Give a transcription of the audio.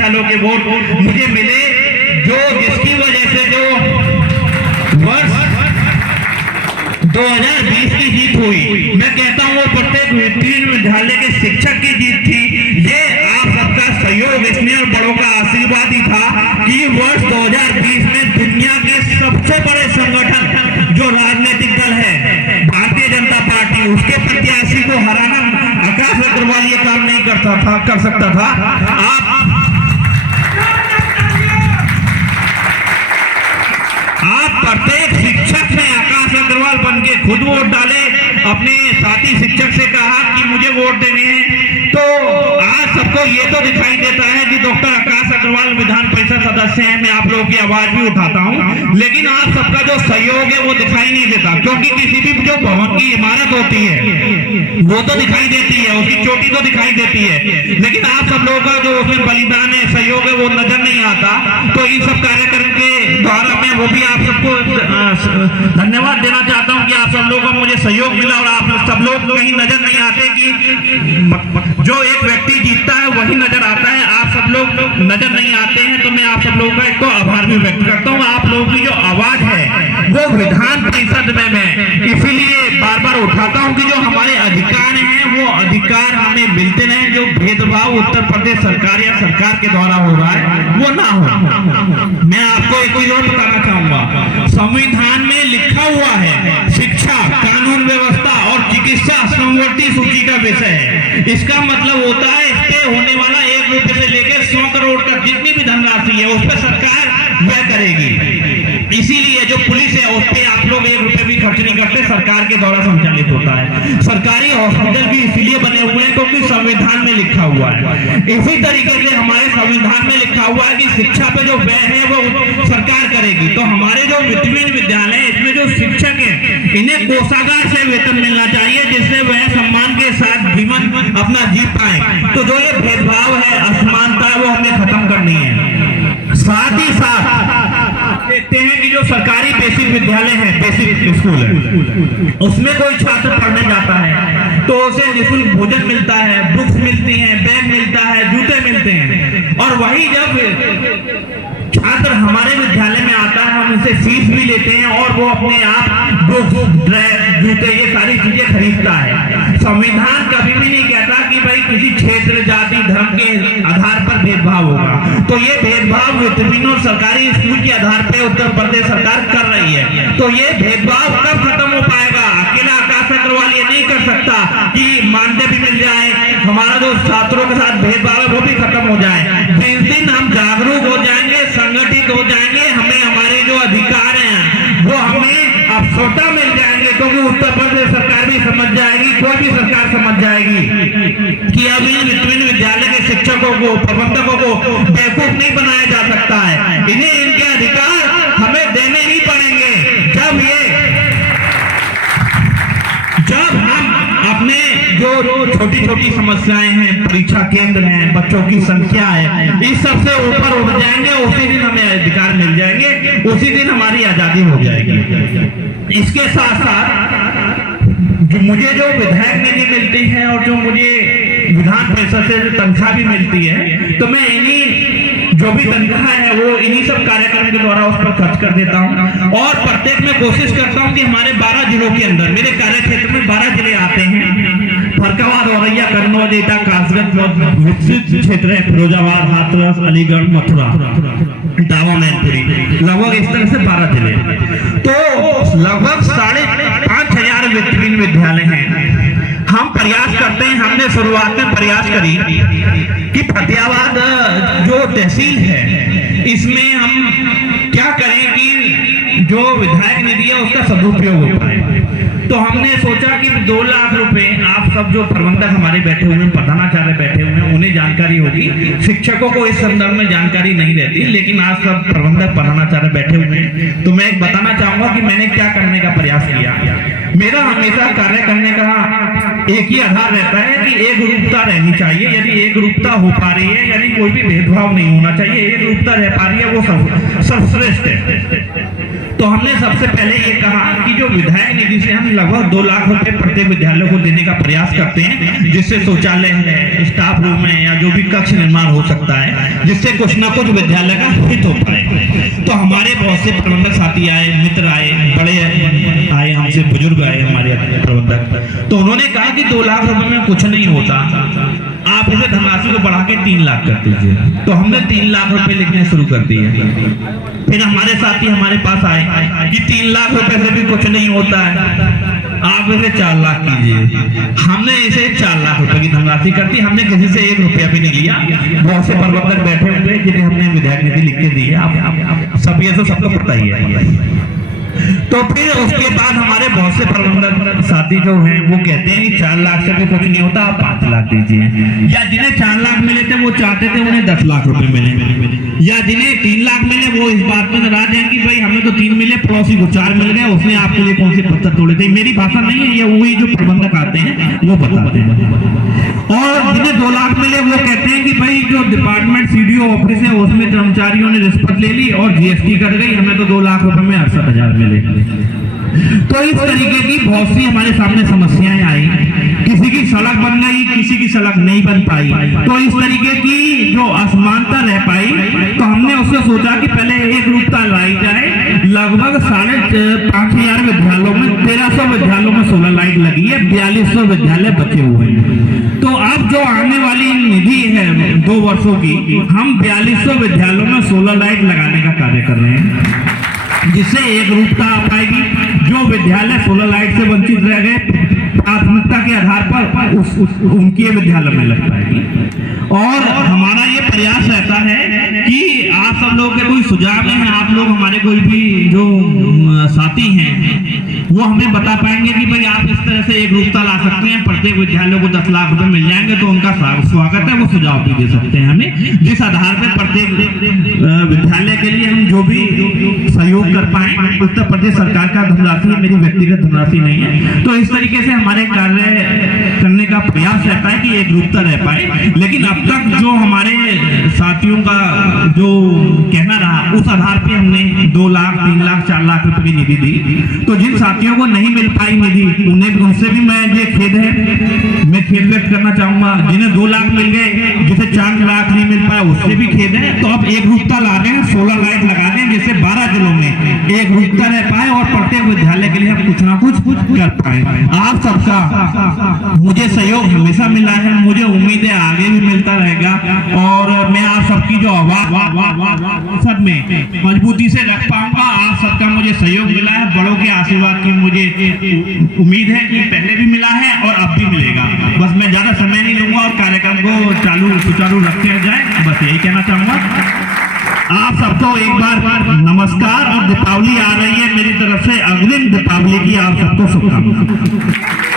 विद्यालयों के वोट मुझे मिले, जो जिसकी वजह से जो वर्ष 2020 की जीत हुई, मैं कहता हूँ वो प्रत्येक विद्यालय के शिक्षक की जीत थी। ये आप सबका सहयोग इसमें और बड़ों का आशीर्वाद ही था कि वर्ष 2020 में दुनिया के सबसे बड़े संगठन जो राजनीतिक दल है भारतीय जनता पार्टी, उसके प्रत्याशी को हराना आकाश अग्रवाल ये काम नहीं कर सकता था। आप प्रत्येक शिक्षक ने आकाश अग्रवाल बन के खुद वोट डाले, अपने साथी शिक्षक से कहा कि मुझे वोट देने हैं। तो आज सबको ये तो दिखाई देता है कि डॉक्टर आकाश अग्रवाल विधान परिषद सदस्य हैं, मैं आप लोगों की आवाज भी उठाता हूं, लेकिन आप सबका जो सहयोग है वो दिखाई नहीं देता, क्योंकि किसी भी जो भवन की इमारत होती है वो तो दिखाई देती है, उसकी चोटी तो दिखाई देती है, लेकिन आप सब लोगों का जो उसमें बलिदान है, सहयोग है, वो नजर नहीं आता। तो इन सब कार्यक्रम के द्वारा मैं वो भी आप सबको धन्यवाद देना चाहता हूं कि आप सब लोगों का मुझे सहयोग मिला, और आप सब लोग कहीं नजर नहीं आते कि जो एक व्यक्ति जीतता है वही नजर आता है, आप सब लोग नजर नहीं आते हैं। तो मैं आप सब लोगों का एक तो आभार भी व्यक्त करता हूँ। आप लोगों की जो आवाज है वो विधान परिषद में मैं इसीलिए बार बार उठाता हूँ कि जो हमारे अधिकार हैं वो अधिकार हमें मिलते रहे, जो भेदभाव उत्तर प्रदेश सरकार या सरकार के द्वारा हो रहा है वो ना हो। मैं आपको एक चीज और बताना चाहूंगा, संविधान में लिखा हुआ है शिक्षा, कानून व्यवस्था और चिकित्सा समवर्ती सूची का विषय है। इसका मतलब होता है इस पे होने वाला 1 रुपए से लेकर 100 करोड़ तक जितनी भी धनराशि है उस पर सरकार व्यय करेगी। इसीलिए जो पुलिस है उस पे आप लोग 1 रुपए भी खर्च नहीं करते, सरकार के द्वारा संचालित होता है। सरकारी हॉस्पिटल भी इसीलिए बने हुए हैं क्योंकि संविधान में लिखा हुआ है। इसी तरीके से हमारे संविधान में लिखा हुआ है कि शिक्षा पे जो व्यय है वो सरकार करेगी। तो हमारे जो विभिन्न विद्यालय है इसमें जो शिक्षक है इन्हें कोषागार से वेतन मिलना चाहिए, जिससे वह सम्मान के साथ जीवन अपना जी पाए। तो जो ये भेदभाव है, असमानता है, वो हमें खत्म करनी है। साथ ही साथ देखते हैं कि जो सरकारी बेसिक विद्यालय है, बेसिक स्कूल है, उसमें कोई छात्र पढ़ने जाता है तो उसे निःशुल्क भोजन मिलता है, बुक्स मिलती हैं, बैग मिलता है, जूते मिलते हैं। और वही जब छात्र हमारे विद्यालय में आता है हम उनसे फीस भी लेते हैं और वो अपने आप बुक्स, ड्रेस, जूते ये सारी चीजें खरीदता है। संविधान कभी भी नहीं कहता कि भाई किसी क्षेत्र, जाति, धर्म के आधार पर भेदभाव होगा। तो ये भेदभाव विभिन्न सरकारी स्कूल के आधार पर उत्तर प्रदेश सरकार कर रही है। तो ये भेदभाव कब खत्म हो पाएगा? अकेला आकाश अग्रवाल ये नहीं कर सकता कि मानदेय भी मिल जाए, हमारा जो छात्रों के साथ भेदभाव है वो भी खत्म हो जाए। जिस दिन हम जागरूक हो जाएंगे, संगठित हो जाएंगे, हमें हमारे जो अधिकार हैं वो हमें अब स्वतः मिल जाएंगे, क्योंकि उत्तर प्रदेश सरकार भी समझ जाएगी, कोई भी सरकार समझ जाएगी कि अब इन विभिन्न विद्यालय के शिक्षकों को, प्रबंधकों को बेवकूफ नहीं बनाया जा सकता है। इन्हें इनके अधिकार हमें देने ही पड़ेंगे। जब हम अपने जो छोटी छोटी समस्याएं हैं, परीक्षा केंद्र हैं, बच्चों की संख्या है, इस सब से ऊपर उठ जाएंगे, उसी दिन हमें अधिकार मिल जाएंगे, उसी दिन हमारी आजादी हो जाएगी। इसके साथ साथ जो मुझे जो विधायक निधि मिलती है और जो मुझे विधान परिषद से तनख्वाह भी मिलती है, तो मैं इन्हीं जो भी तनख्वाह है वो इन्हीं सब कार्यक्रम के द्वारा उस पर खर्च कर देता हूँ। और प्रत्येक में कोशिश करता हूँ कि हमारे 12 जिलों के अंदर, मेरे कार्य क्षेत्र में 12 जिले आते हैं, फरकाबाद, औरैया, कन्नौज, एटा, कासगंज, विकसित क्षेत्र है फिरोजाबाद, हाथरस, अलीगढ़, मथुरा, इटावा, मैनपुरी, लगभग इस तरह से 12 जिले। तो लगभग 5,500 विभिन्न विद्यालय हैं। हम प्रयास करते हैं, हमने शुरुआत में प्रयास करी कि फतेहाबाद जो तहसील है इसमें हम क्या करें कि जो विधायक निधि है उसका सदुपयोग हो पाए। तो हमने सोचा कि 2 लाख रुपए, आप सब जो प्रबंधक हमारे बैठे हुए हैं, प्रधानाचार्य बैठे हुए हैं, उन्हें जानकारी होगी, शिक्षकों को इस संदर्भ में जानकारी नहीं रहती, लेकिन आज सब प्रबंधक प्रधानाचार्य बैठे हुए हैं। तो मैं एक बताना चाहूंगा कि मैंने क्या करने का प्रयास किया। मेरा हमेशा कार्य करने का एक ही आधार रहता है कि एक रूपता रहनी चाहिए। यदि एक रूपता हो पा रही है, यानी कोई भी भेदभाव नहीं होना चाहिए, एक रूपता रह पा रही है, वो सर्वश्रेष्ठ है। तो हमने सबसे पहले ये कहा कि जो विधायक निधि से हम लगभग 2 लाख रुपए प्रत्येक विद्यालय को देने का प्रयास करते हैं, जिससे शौचालय है, स्टाफ रूम है या जो भी कक्ष निर्माण हो सकता है, जिससे कुछ ना कुछ विद्यालय का हित हो पाए। तो हमारे बहुत से प्रबंधक साथी आए, मित्र आए, बड़े आए, हमसे बुजुर्ग आए हमारे प्रबंधक, तो उन्होंने कहा कि 2 लाख रुपए में कुछ नहीं होता, आप इसे धनराशि को बढ़ा के 3 लाख कर दीजिए। तो हमने 3 लाख रुपए लिखने शुरू कर दिए। फिर हमारे साथी हमारे पास आए कि 3 लाख रुपए से भी कुछ नहीं होता है, आप इसे 4 लाख कीजिए। हमने इसे 4 लाख रुपए की धनराशि कर दी। हमने किसी से 1 रुपया भी नहीं लिया। बहुत से प्रबंधक बैठे हुए जिन्हें हमने विधायक निधि लिख के दी है, आप सब ये तो सबको पता ही है। तो फिर उसके बाद हमारे बहुत से प्रबंधक साथी जो हैं वो कहते हैं कि 4 लाख से भी कुछ नहीं होता, आप 5 लाख दीजिए। या जिन्हें 4 लाख मिले थे वो चाहते थे उन्हें 10 लाख रुपए मिले, या जिन्हें 3 लाख मिले वो इस बात में नाराज हैं कि भाई हमें तो 3 मिले, पड़ोसी को 4 मिल गए, उसने आपके लिए कौन से पत्थर तोड़े थे। मेरी भाषा नहीं है, ये वही जो प्रबंधक आते हैं वो बताते हैं। और जिन्हें 2 लाख मिले वो कहते हैं कि भाई जो डिपार्टमेंट सीडीओ ऑफिस है उसमें कर्मचारियों ने रिश्वत ले ली और जीएसटी कर गई, हमें तो 2 लाख रुपए में 68,000 मिले। तो इस तरीके की बहुत सी हमारे सामने समस्याएं आई। किसी की सड़क बन गई, किसी की सड़क नहीं बन पाई। तो इस तरीके की जो असमानता रह पाई, तो हमने उससे सोचा कि पहले एक रूपता लाई जाए। लगभग 5,500 विद्यालयों में 1300 विद्यालयों में सोलर लाइट लगी है, 4200 विद्यालय बचे हुए हैं। तो अब जो आने वाली निधि है 2 वर्षों की, हम 4200 विद्यालयों में सोलर लाइट लगाने का कार्य कर रहे हैं, जिससे एक रूपता आ पाएगी। जो विद्यालय सोलर लाइट से वंचित रह गए, प्राथमिकता के आधार पर उनके विद्यालय में लग पाएगी। और हमारा ये प्रयास रहता है कि आप सब लोगों के कोई सुझाव है, आप लोग हमारे कोई भी जो साथी हैं वो हमें बता पाएंगे कि भाई आप इस तरह से एक रूपता ला सकते हैं, प्रत्येक विद्यालय को 10 लाख रुपए मिल जाएंगे, तो उनका स्वागत है। वो सुझाव भी दे सकते हैं हमें, जिस आधार पर प्रत्येक विद्यालय के लिए हम जो भी सहयोग कर पाए। उत्तर प्रदेश सरकार का धनराशि है, मेरी व्यक्तिगत धनराशि नहीं है। तो इस तरीके से हमारे कार्य करने का प्रयास रहता है कि एक रूपता रह पाए। लेकिन अब तक जो हमारे साथियों का जो कहना रहा, उस आधार पे हमने 2 लाख, 3 लाख, 4 लाख रुपए की निधि दी। तो जिन साथियों को नहीं मिल पाई निधि, उनसे भी मैं ये खेद है, मैं खेद व्यक्त करना चाहूंगा। जिन्हें 2 लाख मिल गए, जिसे 4 लाख नहीं मिल पाया, उससे भी खेद है। तो अब एक रूपता ला रहे हैं, सोलर लाइट लगा दें, जिससे 12 जिलों में एक रूपता रह पाए और प्रत्येक विद्यालय के लिए हम कुछ ना कुछ कर पाए। आप सबका मुझे सहयोग हमेशा मिला है, मुझे उम्मीद है आगे भी मिलता रहेगा। और मैं आप सबकी जो आवाज सब में मजबूती से रख पाऊंगा। आप सबका मुझे सहयोग मिला है, बड़ों के आशीर्वाद की मुझे उम्मीद है कि पहले भी मिला है और अब भी मिलेगा। बस मैं ज्यादा समय नहीं लूंगा और कार्यक्रम को सुचारू रखते जाए, बस यही कहना चाहूंगा। आप सबको एक बार नमस्कार। और दीपावली आ रही है, मेरी तरफ से अग्रिम दीपावली की आप सबको शुभकामनाएं।